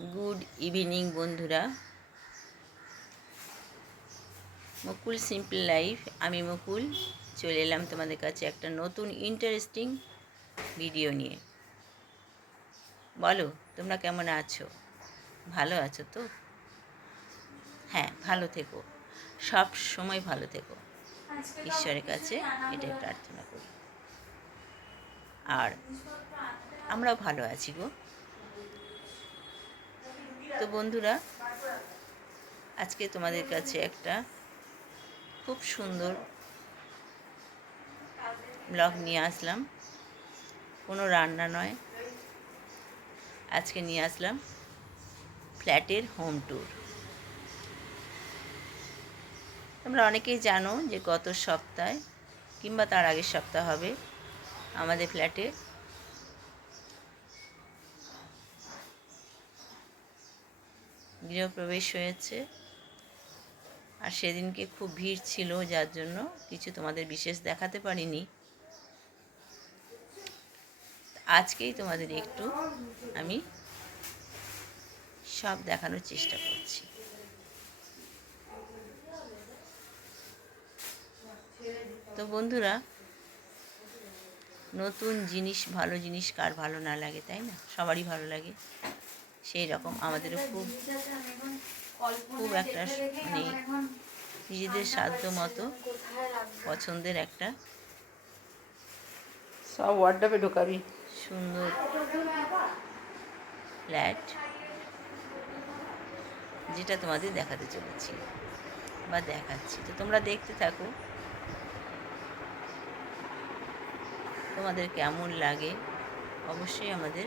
Good evening বন্ধুরা। মুকুল simple life, আমি মুকুল চলে এলাম তোমাদের কাছে একটা নতুন ইন্টারেস্টিং ভিডিও নিয়ে। বলো তোমরা কেমন আছো? ভালো আছো তো? হ্যাঁ, ভালো থেকো, সব সময় ভালো থেকো, ঈশ্বরের কাছে এটাই প্রার্থনা করি। আর আমরাও ভালো আছি গো। তো বন্ধুরা, আজকে তোমাদের কাছে একটা খুব সুন্দর ব্লগ নিয়ে আসলাম। কোনো রান্না নয়, আজকে নিয়ে আসলাম ফ্ল্যাটের হোম ট্যুর। তোমরা অনেকেই জানো যে গত সপ্তাহে কিংবা তার আগের সপ্তাহ হবে আমাদের ফ্ল্যাটে গৃহপ্রবেশ হয়েছে। আর সেদিনকে খুব ভিড় ছিল, যার জন্য কিছু তোমাদের বিশেষ দেখাতে পারিনি। আজকেই তোমাদের একটু আমি সব দেখানোর চেষ্টা করছি। তো বন্ধুরা, নতুন জিনিস, ভালো জিনিস কার ভালো না লাগে, তাই না? সবারই ভালো লাগে। সেই রকম আমাদেরও খুব একটা মানে নিজেদের সাধ্য মতো পছন্দের একটা সব ওয়ার্ডরোবে ঢোকাবি সুন্দর ফ্ল্যাট, যেটা তোমাদের দেখাতে চলেছি বা দেখাচ্ছি। তো তোমরা দেখতে থাকো, তোমাদের কেমন লাগে অবশ্যই আমাকে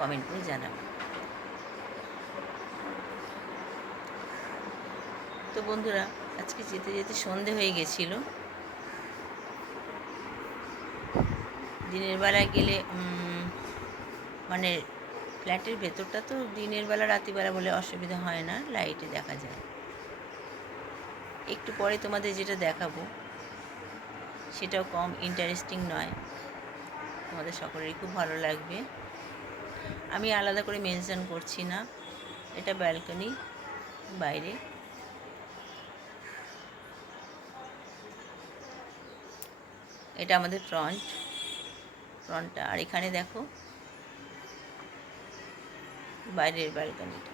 কমেন্ট করে জানাবে। তো বন্ধুরা, আজকে যেতে যেতে সন্ধে হয়ে গেছিল। দিনের বেলায় গেলে মানে ফ্ল্যাটের ভেতরটা তো দিনের বেলা রাত্রিবেলা বলে অসুবিধা হয় না, লাইটে দেখা যায়। একটু পরে তোমাদের যেটা দেখাবো সেটাও কম ইন্টারেস্টিং নয়, তোমাদের সকলেরই খুব ভালো লাগবে। আমি আলাদা করে মেনশন করছি না, এটা ব্যালকনি, বাইরে। এটা আমাদের ফ্রন্টটা। আর এখানে দেখো বাইরের ব্যালকনিটা।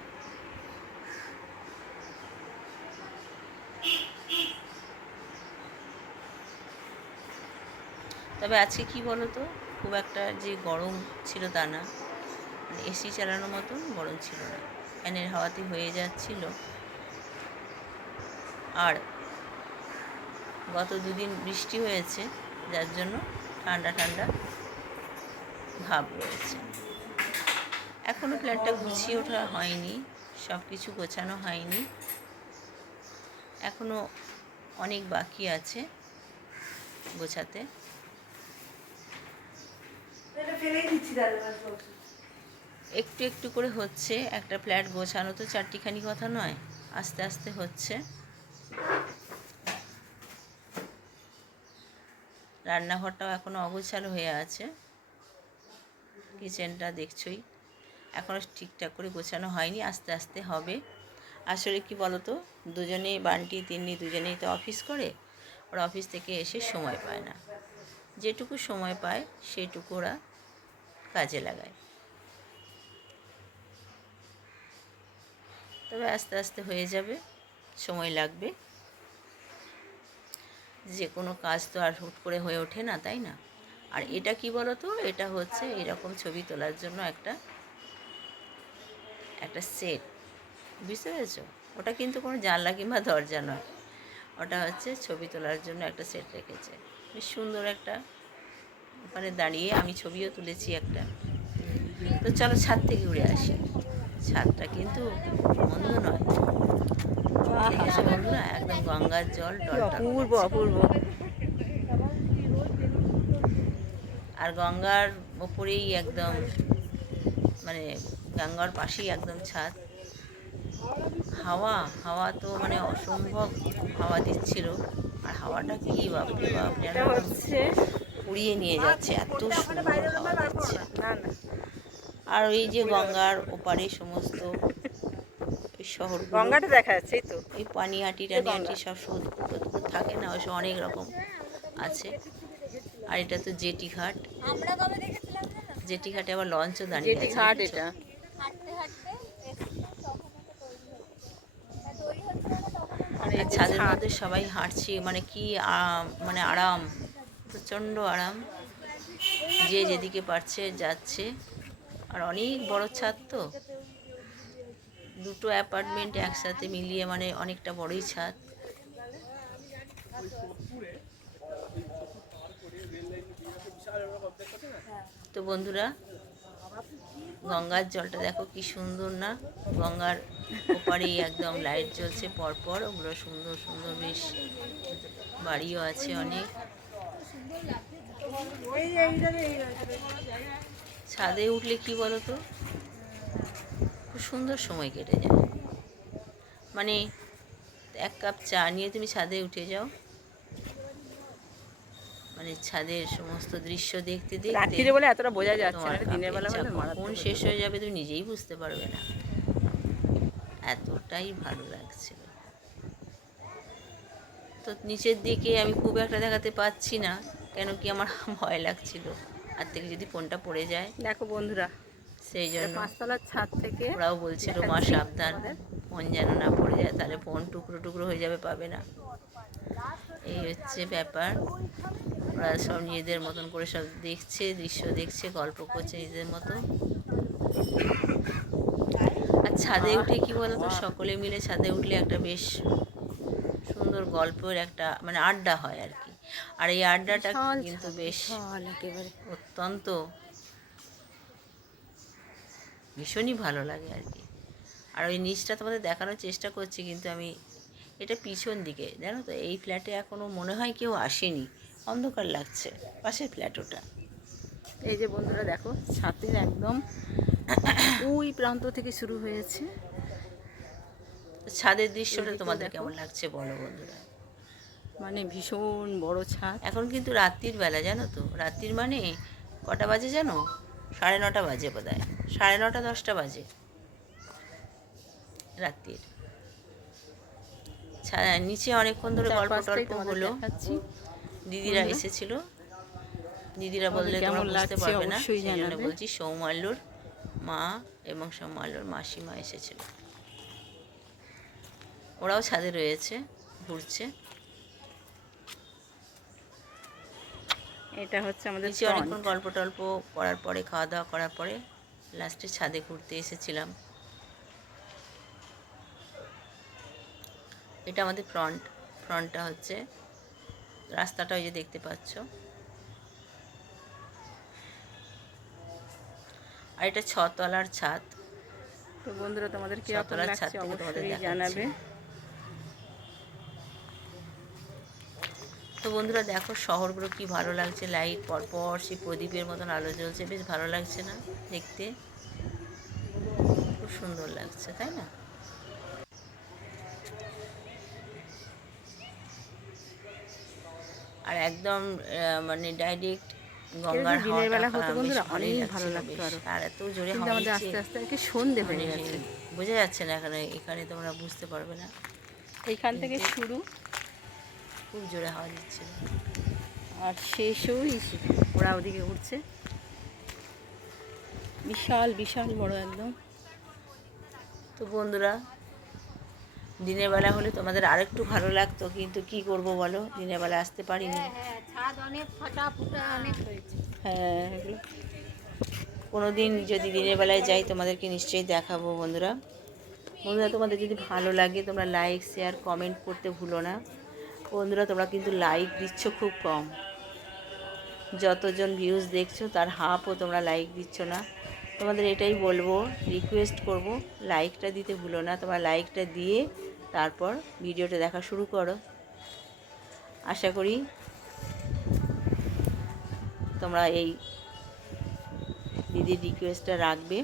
তবে আজকে কি বলো তো, খুব একটা যে গরম ছিল তা না, মানে এসি চালানোর মতন গরম ছিল না, ফ্যানের হাওয়াতে হয়ে যাচ্ছিল। আর গত দুদিন বৃষ্টি হয়েছে, যার জন্য ঠান্ডা ঠান্ডা ভাব রয়েছে। এখনও ফ্ল্যাটটা গুছিয়ে ওঠা হয়নি, সব কিছু গোছানো হয়নি, এখনও অনেক বাকি আছে গোছাতে। একটু একটু করে হচ্ছে, একটা ফ্ল্যাট গোছানো তো চারটিখানি কথা নয়, আস্তে আস্তে হচ্ছে। রান্নাঘরটাও এখনও অগোছালো হয়ে আছে, কিচেনটা দেখছই এখনও ঠিকঠাক করে গোছানো হয়নি, আস্তে আস্তে হবে। আসলে কি বলো তো, দুজনেই বান্টি তিন্নি দুজনেই তো অফিস করে, ওরা অফিস থেকে এসে সময় পায় না, যেটুকু সময় পায় সেইটুকু ওরা কাজে লাগায়। তবে আস্তে আস্তে হয়ে যাবে, সময় লাগবে। যে কোনো কাজ তো আর হুট করে হয়ে ওঠে না, তাই না? আর এটা কি বলো তো, এটা হচ্ছে এরকম ছবি তোলার জন্য একটা সেট, বুঝতে পেরেছো? ওটা কিন্তু কোনো জানলা কিংবা দরজা নয়, ওটা হচ্ছে ছবি তোলার জন্য একটা সেট রেখেছে। বেশ সুন্দর একটা, ওখানে দাঁড়িয়ে আমি ছবিও তুলেছি একটা। তো চলো ছাদ থেকে উড়ে আসি। ছাদটা কিন্তু মন্দ নয়, দেখেছো বন্ধুরা? একদম গঙ্গার জল অপূর্ব অপূর্ব। আর গঙ্গার ওপরেই একদম, মানে গঙ্গার পাশেই একদম ছাদ। হাওয়া তো মানে অসম্ভব হাওয়া দিচ্ছিল। আর হাওয়াটা কি বাপরে বাপ, যেন এটা হচ্ছে উড়িয়ে নিয়ে যাচ্ছে, এত সুন্দর হাওয়া দিচ্ছে। না না, আর ওই যে গঙ্গার ওপারে সমস্ত ওই শহরগুলো, গঙ্গাটা দেখা যাচ্ছে, এই তো। ওই পানিহাটি টানিহাটি সব পুকুর থাকে না, ওইসব অনেক রকম আছে। আর এটা তো জেটি ঘাট। জেটি ঘাটে আবার লঞ্চও দাঁড়িয়ে জেটি আছে, ঘাট দেখেছো? এটা। আর এই আর যে ছাদের ছাদ। মধ্যে সবাই হাঁটছে, মানে কি মানে আরাম, প্রচণ্ড আরাম, যে যেদিকে পারছে যাচ্ছে। আর অনেক বড় ছাদ তো, দুটো অ্যাপার্টমেন্ট একসাথে মিলিয়ে মানে অনেকটা বড়ই ছাদ। তো বন্ধুরা, গঙ্গার জলটা দেখো কি সুন্দর না? গঙ্গার ওপারেই একদম লাইট জ্বলছে পরপর, ওগুলো সুন্দর সুন্দর বেশ বাড়িও আছে অনেক। ছাদে উঠলে কি বলো তো, খুব সুন্দর সময় কেটে যায়। মানে এক কাপ চা নিয়ে তুমি ছাদে উঠে যাও, মানে ছাদের সমস্ত দৃশ্য দেখতে দেখতে রাত্রিরে বলে এতটা বোঝা যাচ্ছে তোমার না, দিনের বেলা চা হলে কখন মারাত্মক শেষ হয়ে যাবে তুমি নিজেই বুঝতে পারবে না, এতটাই ভালো লাগছিল। তো নিচের দিকে আমি খুব একটা দেখাতে পাচ্ছি না, কেন কি আমার ভয় লাগছিল আর থেকে যদি ফোনটা পড়ে যায়। দেখো বন্ধুরা, সেই জন্য পাঁচতলার ছাদ থেকে ওরাও বলছিল মা দেখাচ্ছি সাবধান, তোমাদের। ফোন যেন না পড়ে যায়, তাহলে ফোন টুকরো টুকরো হয়ে যাবে, পাবে না। এই হচ্ছে ব্যাপার। ওরা সব নিজেদের মতন করে সব দেখছে, দৃশ্য দেখছে, গল্প করছে নিজেদের মতো। আর ছাদে উঠে কি বলতো, সকলে মিলে ছাদে উঠলে একটা বেশ সুন্দর গল্পের একটা মানে আড্ডা হয় আর কি। আর এই আড্ডাটা কিন্তু বেশ একেবারে অত্যন্ত ভীষণই ভালো লাগে আর কি। আর ওই নিচটা তোমাদের দেখানোর চেষ্টা করছি, কিন্তু আমি এটা পিছন দিকে, জানো তো, এই ফ্ল্যাটে এখনও মনে হয় কেউ আসেনি, অন্ধকার লাগছে, পাশের ফ্ল্যাট ওটা। এই যে বন্ধুরা দেখো, ছাদের একদম ওই প্রান্ত থেকে শুরু হয়েছে। ছাদের দৃশ্যটা এদিকেও তোমাদের দেখো। কেমন লাগছে বলো বন্ধুরা। মানে ভীষণ বড় ছাদ। এখন কিন্তু রাত্রির বেলা, জানো তো, রাত্রির মানে কটা বাজে জানো? 9:30 বাজে বোধ হয়, 9:30 10টা বাজে রাত্রির। নিচে অনেকক্ষণ ধরে গল্প চারপাশটাই টল্প তোমাদের হলো, দেখাচ্ছি। দিদিরা বন্ধুরা, এসেছিল। দিদিরা তোমাদের বললে তোমরা কেমন বুঝতে লাগছে পারবে না, অবশ্যই সেই জন্য জানাবে। বলছি। সৌমাল্যর মা এবং সৌমাল্যর মাসিমা এসেছিল, ওরাও ছাদে রয়েছে, ঘুরছে। এটা হচ্ছে আমাদের নিচে ফ্রন্ট। অনেকক্ষণ গল্প টল্প করার পরে, খাওয়া দাওয়া করার পরে লাস্টে ছাদে ঘুরতে এসেছিলাম। এটা আমাদের ফ্রন্টটা হচ্ছে রাস্তাটা, ওই যে দেখতে পাচ্ছ। আর এটা 6তলার ছাদ। তো বন্ধুরা, তোমাদের কিরকম 6তলার ছাদ লাগছে থেকে তোমাদের অবশ্যই দেখাচ্ছি। জানাবে। তো বন্ধুরা দেখো, শহরগুলো কি ভালো লাগছে, লাইট পরপর সেই প্রদীপের মতন আলো জ্বলছে, বেশ ভালো লাগছে না দেখতে? খুব সুন্দর লাগছে, তাই না? আর একদম মানে ডাইরেক্ট গঙ্গার দিনের হাওয়াটা বেলা হতো বেশ বন্ধুরা, ভালোই অনেক ভালো লাগছিল লাগতো বেশ। আরো। আর এত জোরে কিন্তু হাওয়া আমাদের দিচ্ছে, আস্তে আস্তে আর কি সন্ধে মানে হয়ে গেছে। বোঝা যাচ্ছে না, এখানে তোমরা বুঝতে পারবে না, এইখান থেকে শুরু খুব জোরে হাওয়া দিচ্ছিল। আর শেষও ওরা ওদিকে উঠছে। বিশাল বিশাল বড় একদম। তো বন্ধুরা, দিনের বেলা হলে তোমাদের আরেকটু ভালো লাগতো, কিন্তু কি করব বলো, দিনের বেলা আসতে পারিনি। ছাদ অনেক ফাটা ফুটা অনেক হয়েছে। হ্যাঁ, এগুলো কোনো দিন যদি দিনের বেলায় যাই তোমাদেরকে নিশ্চয়ই দেখাবো বন্ধুরা। বন্ধুরা, তোমাদের যদি ভালো লাগে তোমরা লাইক শেয়ার কমেন্ট করতে ভুলো না। বন্ধুরা, তোমরা কিন্তু লাইক দিচ্ছ খুব কম, যতজন ভিউজ দেখছো তার হাফও তোমরা লাইক দিচ্ছ না। তোমাদের এটাই বলবো, রিকোয়েস্ট করব, লাইকটা দিতে ভুলো না। তোমরা লাইকটা দিয়ে তারপর ভিডিওটা দেখা শুরু করো। আশা করি তোমরা এই দিদির রিকোয়েস্টটা রাখবে।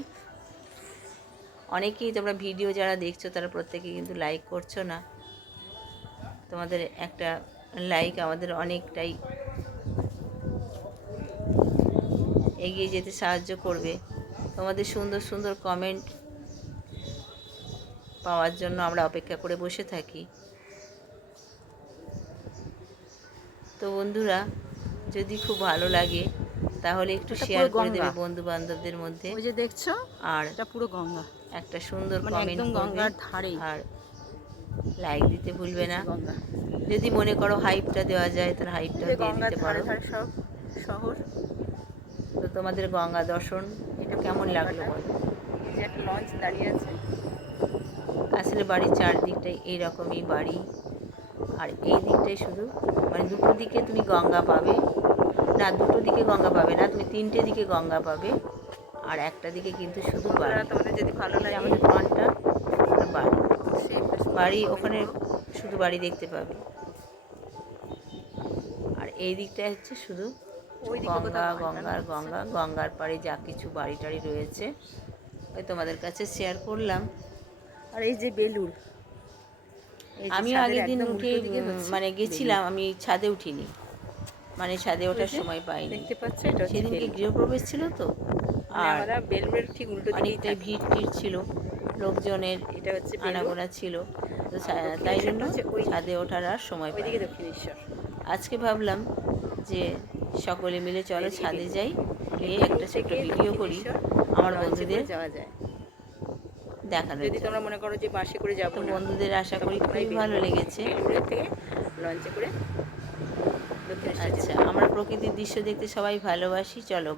অনেকেই তোমরা ভিডিও যারা দেখছো তারা প্রত্যেকে কিন্তু লাইক করছো না। তোমাদের একটা লাইক আমাদের অনেকটাই এগিয়ে যেতে সাহায্য করবে। তোমাদের সুন্দর সুন্দর কমেন্ট পাওয়ার জন্য আমরা অপেক্ষা করে বসে থাকি। তো বন্ধুরা, যদি খুব ভালো লাগে তাহলে একটু এটা শেয়ার পুরো করে দেবে গঙ্গা। বন্ধু বান্ধবদের মধ্যে। ওই যে দেখছো, আর এটা পুরো গঙ্গা, একটা সুন্দর মানে কমেন্ট একদম করবে গঙ্গার ধারেই। আর লাইক দিতে ভুলবে না। গঙ্গা, যদি মনে করো হাইপটা দেওয়া যায় তাহলে হাইপটা যে দিয়ে গঙ্গার দিতে ধারে পারো। ধারে সব শহর। তো তোমাদের গঙ্গা দর্শন এটা কেমন পুরো লাগলো গঙ্গাটা। বলো। এই যে একটা লঞ্চ দাঁড়িয়ে আছে। আসলে বাড়ির চারদিকটাই এইরকমই বাড়ি, আর এই দিকটাই শুধু, মানে দুটো দিকে তুমি গঙ্গা পাবে না, দুটো দিকে গঙ্গা পাবে না, তুমি তিনটে দিকে গঙ্গা পাবে, আর একটা দিকে কিন্তু শুধু বাড়ি। তোমাদের যদি ভালো এই যে লাগে আমাদের ফ্রন্টটা বাড়ি, অবশ্যই একটা সুন্দর বাড়ি comment ওখানে করো। শুধু বাড়ি দেখতে পাবে, আর এই দিকটায় হচ্ছে শুধু ওইদিকে গঙ্গা কোথাও নয়, গঙ্গার জানো? গঙ্গা, গঙ্গার পাড়ে যা কিছু বাড়ি টাড়ি রয়েছে ওই তোমাদের কাছে শেয়ার করলাম। আর এই যে বেলুর, এই যে আমিও ছাদের আগের দিন একদম উঠে উল্টো দিকে হচ্ছে মানে গেছিলাম, আমি ছাদে উঠিনি, মানে ছাদে বেলুড়। ওঠার ওই যে সময় পাইনি। দেখতে পাচ্ছ, এটা হচ্ছে সেদিনকে বেলুড়। গৃহপ্রবেশ ছিল তো, মানে আর আমরা বেলুড়ের ঠিক উল্টো দিকেই অনেকটাই থাকি। ভিড় টিড় ছিল, লোকজনের এটা হচ্ছে বেলুড়। আনাগোনা ছিল, তো আর তাই জন্য দক্ষিণেশ্বরটা হচ্ছে ওই ছাদে ওঠার আর সময় ওইদিকে পাইনি। দক্ষিণেশ্বর। আজকে ভাবলাম যে সকলে মিলে চলো এইদিকে ছাদে বেলুড়। যাই, গিয়ে বেলুড় একটা ছোট্ট থেকে ভিডিও করি দক্ষিণেশ্বর আমার লঞ্চে বন্ধুদের করে যাওয়া যায়। দেখানোর যদি জন্য। তোমরা মনে করো যে বাসে করে যাবো তো না, বন্ধুদের আশা তখন করি তোমরা এই খুবই ভালো লেগেছে। বেলুড়ের থেকে লঞ্চে করে দক্ষিণেশ্বর যেতে আচ্ছা, পারো। আমরা প্রকৃতির দৃশ্য দেখতে সবাই ভালোবাসি, চলো।